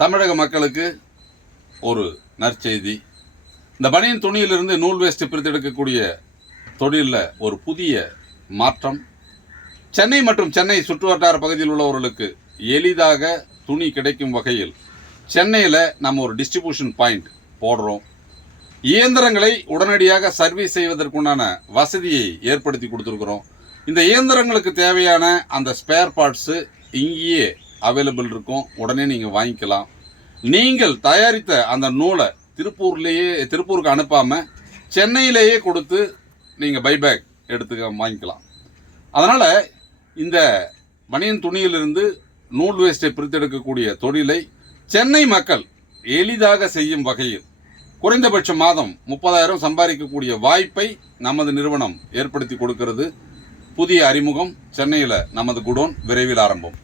தமிழக மக்களுக்கு ஒரு நற்செய்தி. இந்த பனியன் துணியிலிருந்து நூல் வேஸ்ட் பிரித்தெடுக்கக்கூடிய தொழிலில் ஒரு புதிய மாற்றம். சென்னை மற்றும் சென்னை சுற்றுவட்டார பகுதியில் உள்ளவர்களுக்கு எளிதாக துணி கிடைக்கும் வகையில் சென்னையில் நம்ம ஒரு டிஸ்ட்ரிபியூஷன் பாயிண்ட் போடுறோம். இயந்திரங்களை உடனடியாக சர்வீஸ் செய்வதற்குண்டான வசதியை ஏற்படுத்தி கொடுத்துருக்குறோம். இந்த இயந்திரங்களுக்கு தேவையான அந்த ஸ்பேர் பார்ட்ஸு இங்கேயே அவைலபிள் இருக்கும். உடனே நீங்கள் வாங்கிக்கலாம். நீங்கள் தயாரித்த அந்த நூலை திருப்பூருக்கு அனுப்பாமல் சென்னையிலேயே கொடுத்து நீங்கள் பைபேக் எடுத்து வாங்கிக்கலாம். அதனால் இந்த பனியன் துணியிலிருந்து நூல் வேஸ்ட்டை பிரித்தெடுக்கக்கூடிய தொழிலை சென்னை மக்கள் எளிதாக செய்யும் வகையில் குறைந்தபட்ச மாதம் 30,000 சம்பாதிக்கக்கூடிய வாய்ப்பை நமது நிறுவனம் ஏற்படுத்தி கொடுக்கிறது. புதிய அறிமுகம். சென்னையில் நமது குடோன் விரைவில் ஆரம்பம்.